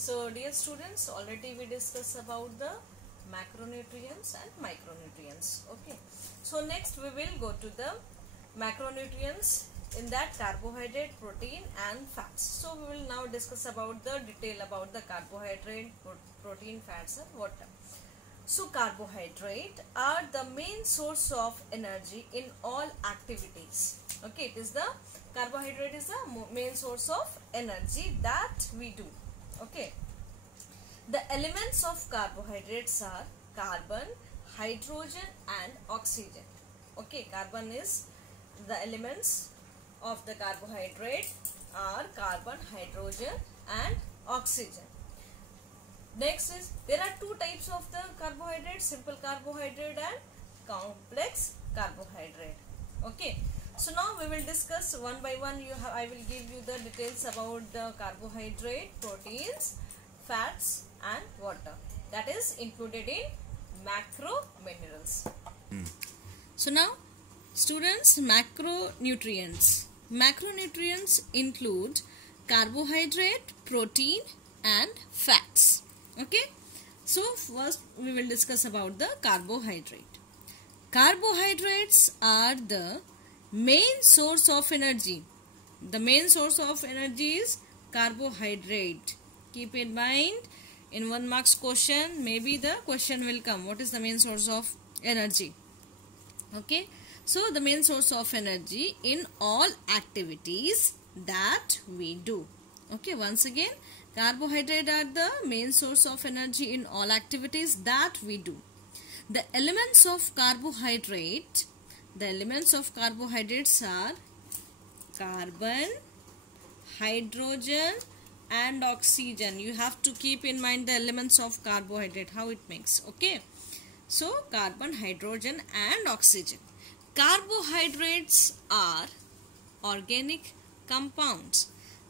So dear students, already we discussed about the macronutrients and micronutrients. Okay. So next we will go to the macronutrients, in that carbohydrate, protein and fats. So we will now discuss about the detail about the carbohydrate, protein, fats and water. So carbohydrate are the main source of energy in all activities. Okay, it is the carbohydrate is the main source of energy that we do. Okay, the elements of carbohydrates are carbon, hydrogen and oxygen. Okay, carbon is the elements of the carbohydrate are carbon, hydrogen and oxygen. Next is, there are two types of the carbohydrate, simple carbohydrate and complex carbohydrate. Okay, so now we will discuss one by one. I will give you the details about the carbohydrate, proteins, fats and water, that is included in macro minerals. So now students, macronutrients. Macronutrients include carbohydrate, protein and fats. Okay, so first we will discuss about the carbohydrate. Carbohydrates are the main source of energy. The main source of energy is carbohydrate. Keep in mind, in 1 marks question, maybe the question will come, what is the main source of energy? Okay, so the main source of energy in all activities that we do. Okay, once again, carbohydrates are the main source of energy in all activities that we do. The elements of carbohydrates are carbon, hydrogen and oxygen. You have to keep in mind the elements of carbohydrate, how it makes. Okay, so carbon, hydrogen and oxygen. Carbohydrates are organic compounds.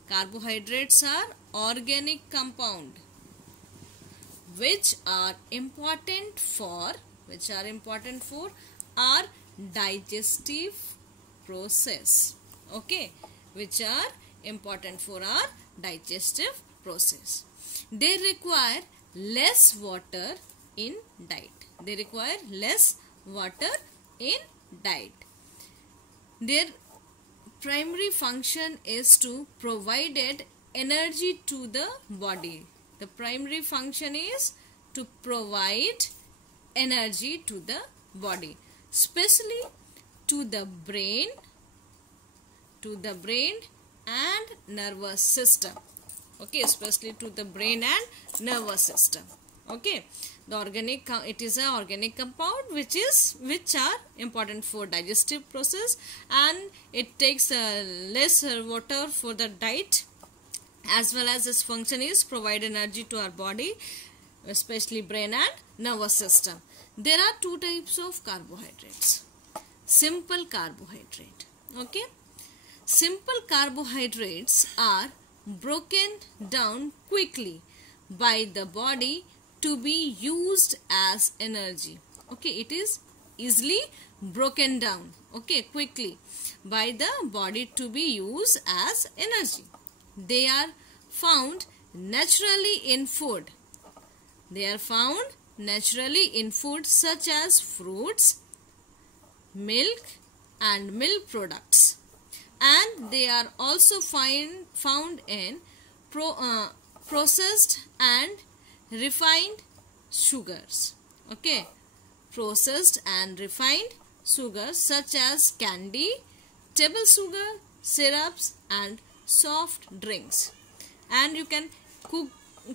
Carbohydrates are organic compound which are important for our digestive process. Okay, which are important for our digestive process. They require less water in diet. Their primary function is to provide energy to the body. The primary function is to provide energy to the body, especially to the brain and nervous system. Okay, especially to the brain and nervous system. Okay, it is an organic compound which are important for digestive process, and it takes less water for the diet, as well as its function is provide energy to our body, especially brain and nervous system. There are two types of carbohydrates. Simple carbohydrate. Okay, simple carbohydrates are broken down quickly by the body to be used as energy. Okay, it is easily broken down, okay, quickly by the body to be used as energy. They are found naturally in food. Such as fruits, milk and milk products, and they are also found in processed and refined sugars. Okay, processed and refined sugars such as candy, table sugar, syrups and soft drinks. And you can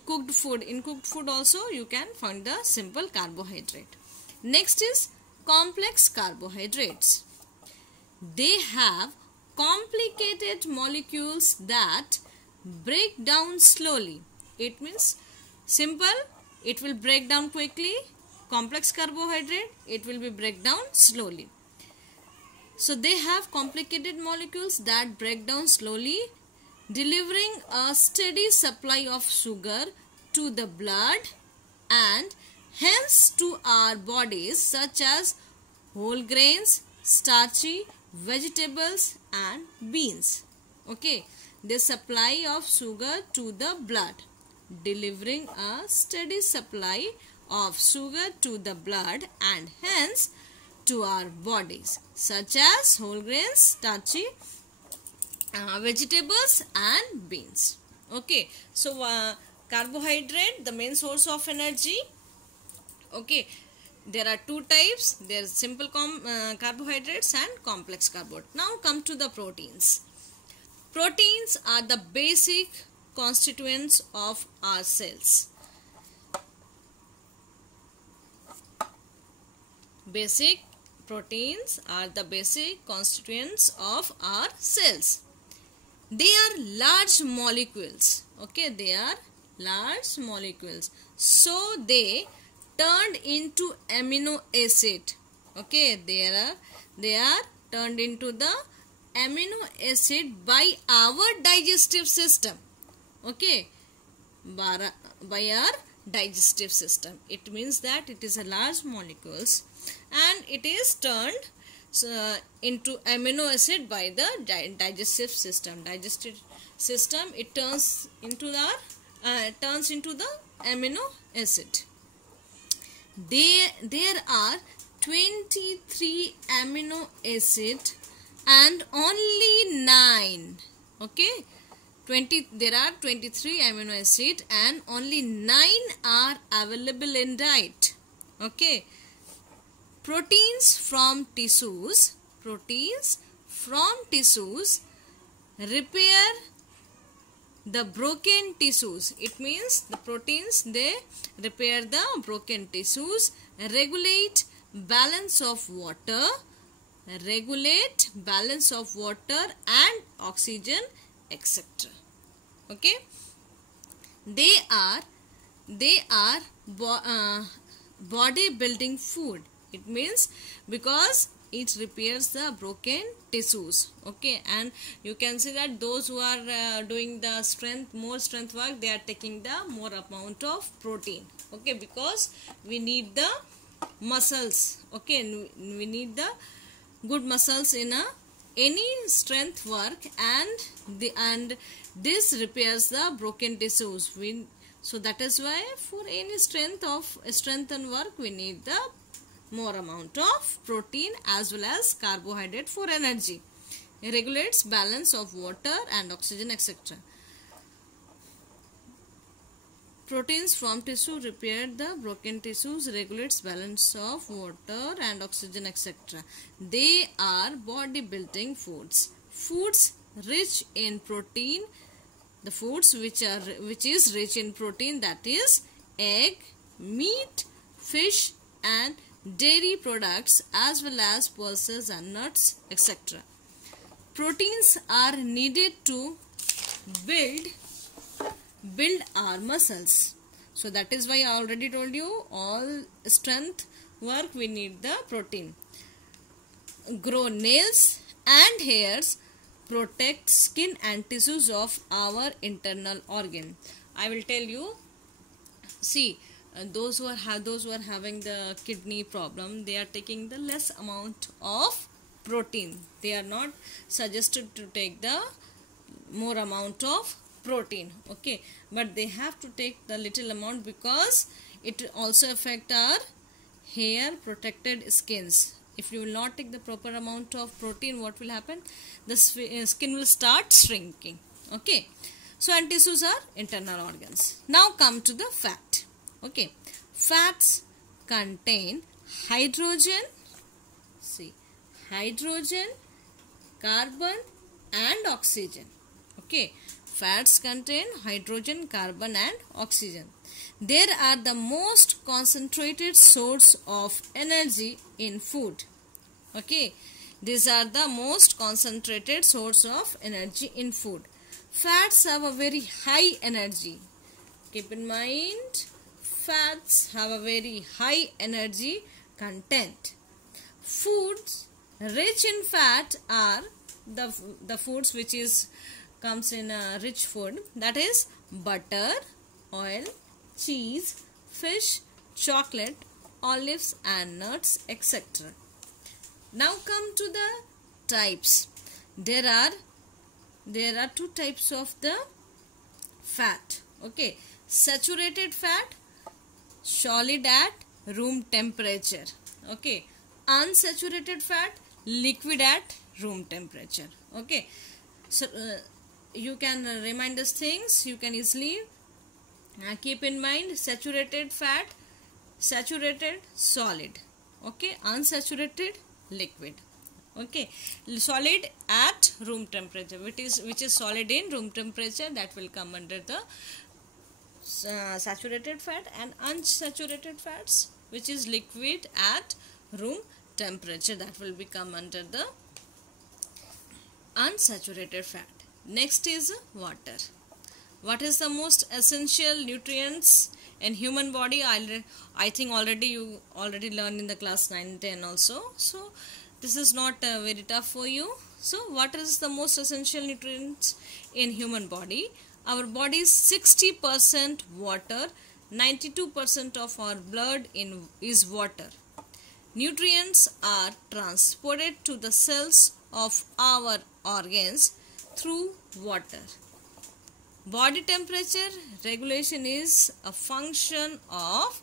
cooked food. In cooked food also you can find the simple carbohydrate. Next is complex carbohydrates. They have complicated molecules that break down slowly. It means simple, it will break down quickly. Complex carbohydrate, it will be break down slowly. So they have complicated molecules that break down slowly, delivering a steady supply of sugar to the blood and hence to our bodies, such as whole grains, starchy vegetables and beans. Okay, the supply of sugar to the blood. delivering a steady supply of sugar to the blood and hence to our bodies, such as whole grains, starchy vegetables and beans. Okay, so carbohydrate, the main source of energy. Okay, there are two types. There are simple carbohydrates and complex carbohydrates. Now come to the proteins. Proteins are the basic constituents of our cells. Basic proteins are the basic constituents of our cells. They are large molecules. Okay, they are large molecules. So they turned into amino acid. Okay, they are turned into the amino acid by our digestive system. Okay, by our digestive system. It means that it is a large molecules and it is turned into amino acid by the digestive system. Digestive system, it turns into the amino acid. There are 23 amino acid and only 9. Okay, there are 23 amino acid and only 9 are available in diet. Okay, proteins from tissues repair the broken tissues. It means the proteins, they repair the broken tissues, regulate balance of water and oxygen, etc. Okay, they are body building food. It means because it repairs the broken tissues. Okay, and you can see that those who are doing the more strength work, they are taking the more amount of protein. Okay, because we need the muscles. Okay, we need the good muscles in any strength work, and this repairs the broken tissues. So that is why for any strengthen work, we need the more amount of protein as well as carbohydrate for energy. It regulates balance of water and oxygen, etc. Proteins from tissue repair the broken tissues, regulates balance of water and oxygen, etc. They are body building foods. Foods rich in protein, the foods which is rich in protein, that is egg, meat, fish and dairy products as well as pulses and nuts, etc. Proteins are needed to build our muscles. So that is why I already told you, all strength work we need the protein. Grow nails and hairs, protect skin and tissues of our internal organ. I will tell you, see, those who are having the kidney problem, they are taking the less amount of protein. They are not suggested to take the more amount of protein. Okay, but they have to take the little amount because it also affect our hair, protected skins. If you will not take the proper amount of protein, what will happen? The skin will start shrinking. Okay, so and tissues are internal organs. Now come to the fat. Okay, fats contain hydrogen, carbon and oxygen. Okay, fats contain hydrogen, carbon and oxygen. They are the most concentrated source of energy in food. Okay, these are the most concentrated source of energy in food. Fats have a very high energy. Keep in mind, fats have a very high energy content. Foods rich in fat are the foods which comes in a rich food, that is butter, oil, cheese, fish, chocolate, olives and nuts, etc. Now come to the types. There are two types of the fat. Okay, saturated fat, solid at room temperature. Okay, unsaturated fat, liquid at room temperature. Okay, so you can remind us things. You can easily keep in mind: saturated fat, saturated solid. Okay, unsaturated liquid. Okay, solid at room temperature, which is solid in room temperature, that will come under the saturated fat, and unsaturated fats, which is liquid at room temperature, that will become under the unsaturated fat. Next is water. What is the most essential nutrients in human body? I think already you already learned in the class 9 10 also, so this is not very tough for you. So what is the most essential nutrients in human body? Our body is 60% water, 92% of our blood is water. Nutrients are transported to the cells of our organs through water. Body temperature regulation is a function of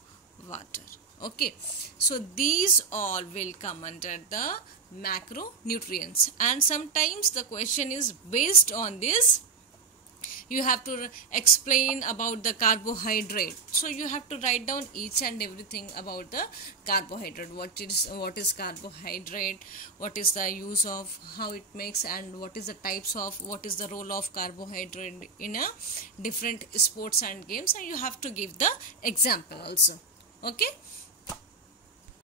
water. Okay, so these all will come under the macronutrients, and sometimes the question is based on this. You have to explain about the carbohydrate, so you have to write down each and everything about the carbohydrate. What is carbohydrate, what is the use of, how it makes, and what is the types of, what is the role of carbohydrate in a different sports and games, and you have to give the example also. Okay.